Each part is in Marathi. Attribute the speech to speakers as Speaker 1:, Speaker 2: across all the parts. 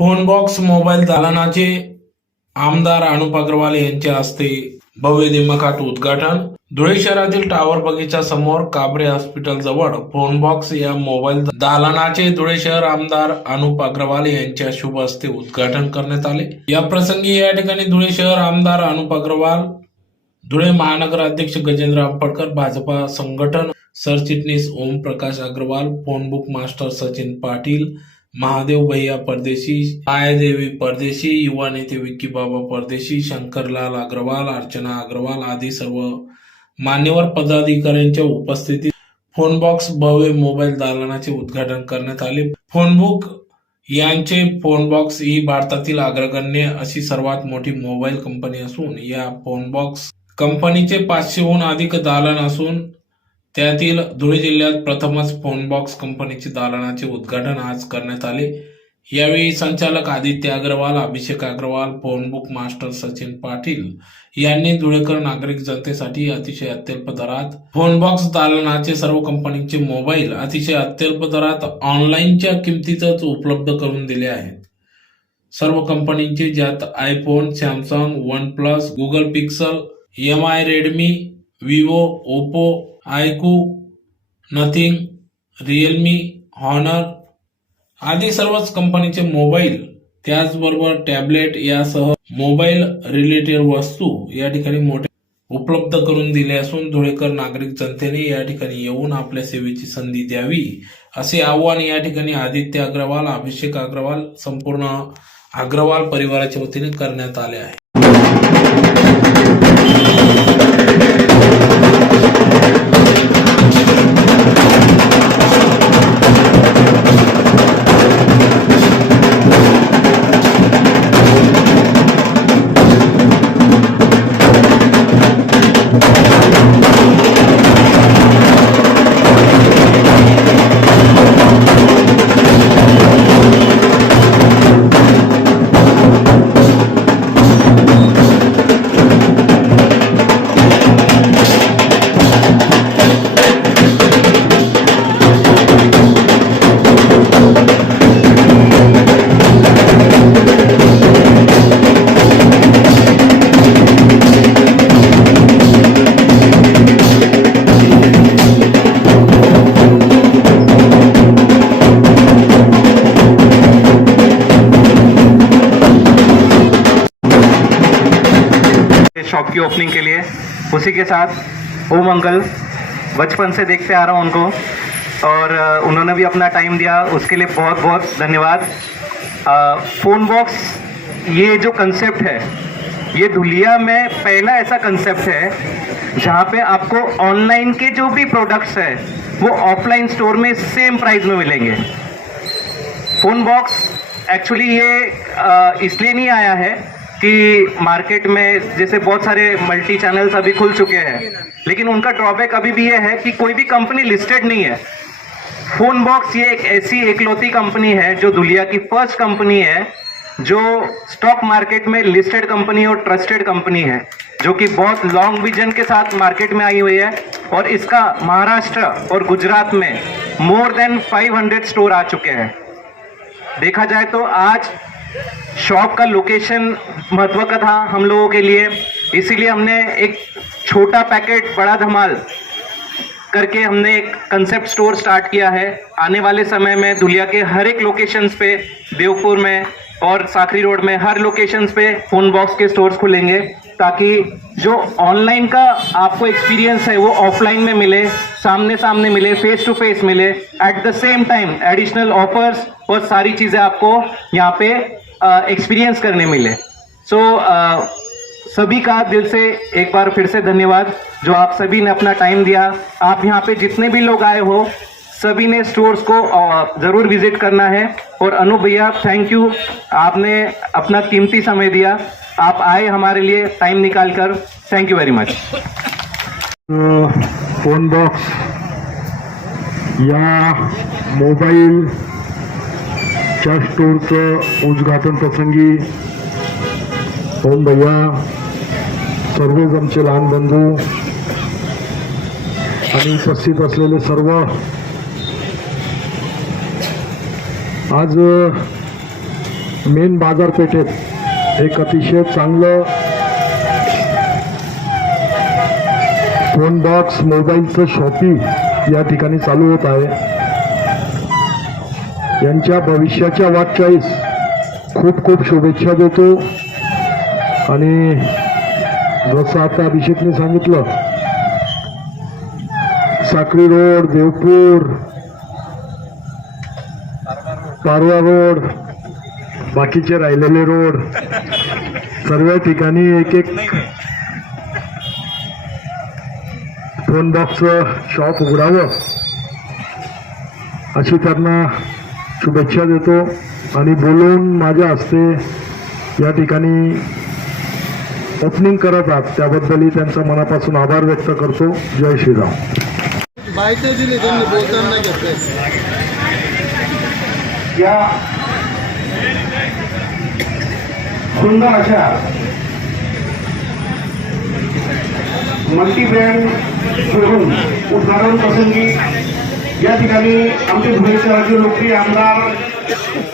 Speaker 1: फोन बॉक्स मोबाईल दालनाचे आमदार अनुप अग्रवाल यांच्या हस्ते भव्य दिमाखात उद्घाटन. धुळे शहरातील टावर बगीचा समोर काबरे हॉस्पिटल जवळ फोन बॉक्स या मोबाईल दालनाचे धुळे शहर आमदार अनुप अग्रवाल यांच्या शुभ हस्ते उद्घाटन करण्यात आले. या प्रसंगी या ठिकाणी धुळे शहर आमदार अनुप अग्रवाल धुळे महानगर अध्यक्ष गजेंद्र आंबडकर भाजपा संघटन सरचिटणीस ओम प्रकाश अग्रवाल फोनबुक मास्टर सचिन पाटील महादेव भैया परदेशी मायादेवी परदेशी युवा नेते विक्की बाबा परदेशी शंकरलाल अग्रवाल अर्चना अग्रवाल आदी सर्व मान्यवर पदाधिकाऱ्यांच्या उपस्थितीत फोनबॉक्स भव्य मोबाईल दालनाचे उद्घाटन करण्यात आले. फोनबुक यांचे फोनबॉक्स ही भारतातील अग्रगण्य अशी सर्वात मोठी मोबाईल कंपनी असून या फोनबॉक्स कंपनीचे पाचशेहून अधिक दालन असून त्यातील धुळे जिल्ह्यात प्रथमच फोनबॉक्स कंपनीचे दालनाचे उद्घाटन आज करण्यात आले. यावेळी संचालक आदित्य अग्रवाल अभिषेक अग्रवाल फोनबुक मास्टर सचिन पाटील यांनी धुळेकर नागरिक जनतेसाठी अतिशय अत्यल्प दरात फोनबॉक्स दालनाचे सर्व कंपनीचे मोबाईल अतिशय अत्यल्प दरात ऑनलाईनच्या किमतीतच उपलब्ध करून दिले आहेत. सर्व कंपनींचे ज्यात iPhone Samsung OnePlus Google Pixel M I Redmi Vivo Oppo iQOO Nothing Realme Honor आदी सर्वच कंपनीचे मोबाईल त्याचबरोबर टॅबलेट यासह मोबाईल रिलेटेड वस्तू या ठिकाणी मोठ्या उपलब्ध करून दिले असून धुळेकर नागरिक जनतेने या ठिकाणी येऊन आपल्या सेवेची संधी द्यावी असे आवाहन या ठिकाणी आदित्य अग्रवाल अभिषेक अग्रवाल संपूर्ण अग्रवाल परिवाराच्या वतीने करण्यात आले आहे.
Speaker 2: शॉप की ओपनिंग के लिए। उसी के साथ ओम अंकल, बचपन से देखते आ रहा हूँ उनको। और उन्होंने भी अपना टाइम दिया। उसके लिए बहुत बहुत धन्यवाद। फ़ोन बॉक्स ये जो कंसेप्ट है, ये दुनिया में पहला ऐसा कंसेप्ट है, जहाँ पे आपको ऑनलाइन के जो भी प्रोडक्ट्स है, वो ऑफलाइन स्टोर में सेम प्राइस में मिलेंगे। फ़ोन बॉक्स एक्चुअली ये इसलिए नहीं आया है कि मार्केट में जैसे बहुत सारे मल्टी चैनल्स अभी खुल चुके हैं, लेकिन उनका ड्रॉबैक अभी भी ये है कि कोई भी कंपनी लिस्टेड नहीं है। फ़ोन बॉक्स ये एक ऐसी एकलौती कंपनी है जो दुनिया की फ़र्स्ट कंपनी है, जो स्टॉक मार्केट में लिस्टेड कंपनी और ट्रस्टेड कंपनी है, जो कि बहुत लॉन्ग विजन के साथ मार्केट में आई हुई है। और इसका महाराष्ट्र और गुजरात में मोर देन 500 स्टोर आ चुके हैं। देखा जाए तो आज शॉप का लोकेशन महत्व का था हम लोगों के लिए। इसीलिए हमने एक छोटा पैकेट, बड़ा धमाल करके हमने एक कंसेप्ट स्टोर स्टार्ट किया है। आने वाले समय में दुनिया के हर एक लोकेशंस पे, देवपुर में और साखरी रोड में हर लोकेशंस पे फ़ोन बॉक्स के स्टोर्स खुलेंगे ताकि जो ऑनलाइन का आपको एक्सपीरियंस है वो ऑफलाइन में मिले सामने सामने मिले फेस टू फेस मिले। At the same time additional offers और सारी चीज़ें आपको यहाँ पे एक्सपीरियंस करने मिले। सो so, सभी का दिल से एक बार फिर से धन्यवाद जो आप सभी ने अपना टाइम दिया। आप यहाँ पे जितने भी लोग आए हो सभी ने स्टोर्स को ज़रूर विज़िट करना है। और अनु भैया थैंक यू आपने अपना कीमती समय दिया। आप आए हमारे लिए टाइम निकाल कर। Thank you very much
Speaker 3: phone box या च्या टूरचं उद्घाटन प्रसंगी ओम भैया सर्वच आमचे लहान बंधू आणि उपस्थित असलेले सर्व. आज मेन बाजारपेठेत एक अतिशय चांगलं फोन बॉक्स मोबाईलचं शॉपिंग या ठिकाणी चालू होत आहे. यांच्या भविष्याच्या वाटचाळीस खूप खूप शुभेच्छा देतो. आणि जसं आता अभिषेकने सांगितलं साक्री रोड देवपूर पारवा रोड बाकीचे राहिलेले रोड सर्व ठिकाणी एक एक फोन बॉक्सचं शॉप उघडावं. अशी त्यांना शुभेच्छा देतो आणि बोलून माझ्या हस्ते या ठिकाणी ओपनिंग करत आहात. त्याबद्दलही त्यांचा मनापासून आभार व्यक्त करतो. जय श्रीराम.
Speaker 4: दिली त्यांनी बोलताना
Speaker 5: या सुंदर अशा मल्टीब्रँड शोरूम उद्घाटन प्रसंगी या ठिकाणी आमचे धुळे शहराचे लोकप्रिय आमदार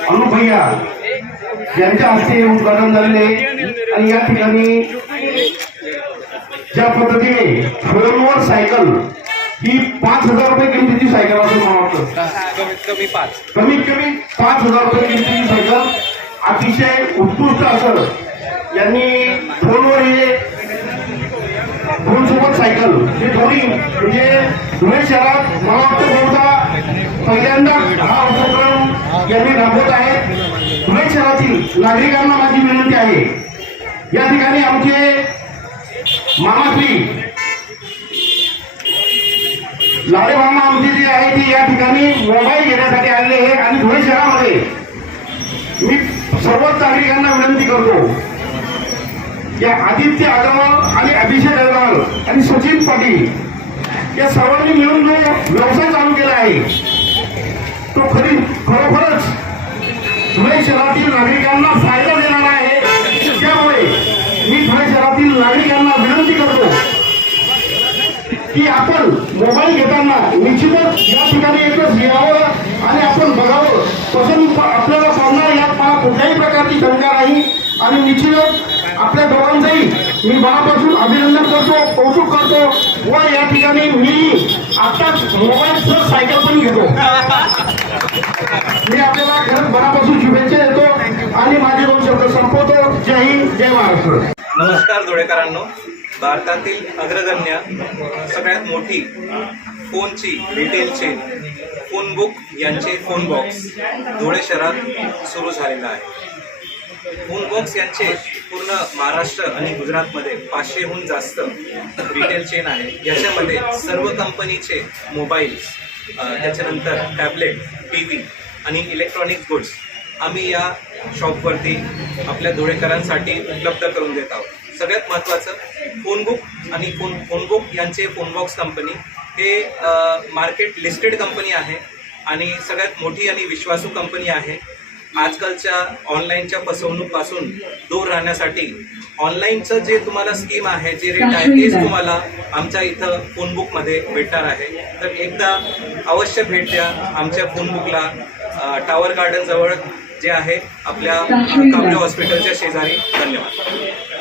Speaker 5: अनुप भैया यांच्या हस्ते उद्घाटन झालेले आणि या ठिकाणी ज्या पद्धतीने फोनवर सायकल ही पाच हजार रुपये किमतीची सायकल असं मला वाटतं. कमीत कमी पाच हजार रुपये किमतीची सायकल. अतिशय उत्कृष्ट असं यांनी फोनवर हे फोन सोबत सायकल हे दोन्ही म्हणजे धुळे शहरात मला वाटतं पहिल्यांदा हा उपक्रम यांनी राबवत आहे. धुळे शहरातील नागरिकांना माझी विनंती आहे. या ठिकाणी आमचे मामाश्री लाडे मामा आमचे जे आहे ते या ठिकाणी मोबाईल घेण्यासाठी आलेले आहे आणि धुळे शहरामध्ये मी सर्वच नागरिकांना विनंती करतो. या आदित्य आगरवाल आणि अभिषेक अगरवाल आणि सचिन पाटील या सर्वांनी मिळून जो व्यवसाय चालू केला आहे शहरातील नागरिकांना फायदा देणार आहे. त्यामुळे मी ठाणे शहरातील नागरिकांना विनंती करतो की आपण मोबाईल घेताना निश्चितच या ठिकाणी एकच घ्यावं आणि आपण बघावं. पसंत आपल्याला पडणार यात मला कुठल्याही प्रकारची शंका नाही. आणि निश्चितच आपल्या दोघांचंही मी मनापासून अभिनंदन करतो कौतुक करतो व या ठिकाणी मी आत्ताच मोबाईल सायकल पण घेतो. मी आपल्याला खरंच मनापासून शुभेच्छा देतो आणि माझे दोन शब्द संपवतो. जय हिंद जय महाराष्ट्र.
Speaker 2: नमस्कार धुळेकरांनो. भारतातील अग्रगण्य सगळ्यात मोठी फोनची रिटेल चेन फोन बुक यांचे फोन बॉक्स धुळे शहरात सुरू झालेला आहे. फोन बॉक्स यांचे पूर्ण महाराष्ट्र आणि गुजरातमध्ये पाचशेहून जास्त रिटेल चेन आहे. याच्यामध्ये सर्व कंपनीचे मोबाईल्स त्याच्यानंतर टॅबलेट टी व्ही आणि इलेक्ट्रॉनिक गुड्स आम्ही या शॉपवरती आपल्या धुळेकरांसाठी उपलब्ध करून देत आहोत. सगळ्यात महत्त्वाचं फोनबुक आणि फोन फोनबुक यांचे फोनबॉक्स कंपनी हे मार्केट लिस्टेड कंपनी आहे आणि सगळ्यात मोठी आणि विश्वासू कंपनी आहे. आजकालच्या ऑनलाईनच्या फसवणूकपासून दूर राहण्यासाठी ऑनलाईनचं जे तुम्हाला स्कीम आहे जे रेट आहे तेच तुम्हाला आमच्या इथं फोनबुकमध्ये भेटणार आहे. तर एकदा अवश्य भेट द्या आमच्या फोनबुकला टावर गार्डन जवळ जे आहे आपल्या कांबळे हॉस्पिटलच्या शेजारी. धन्यवाद.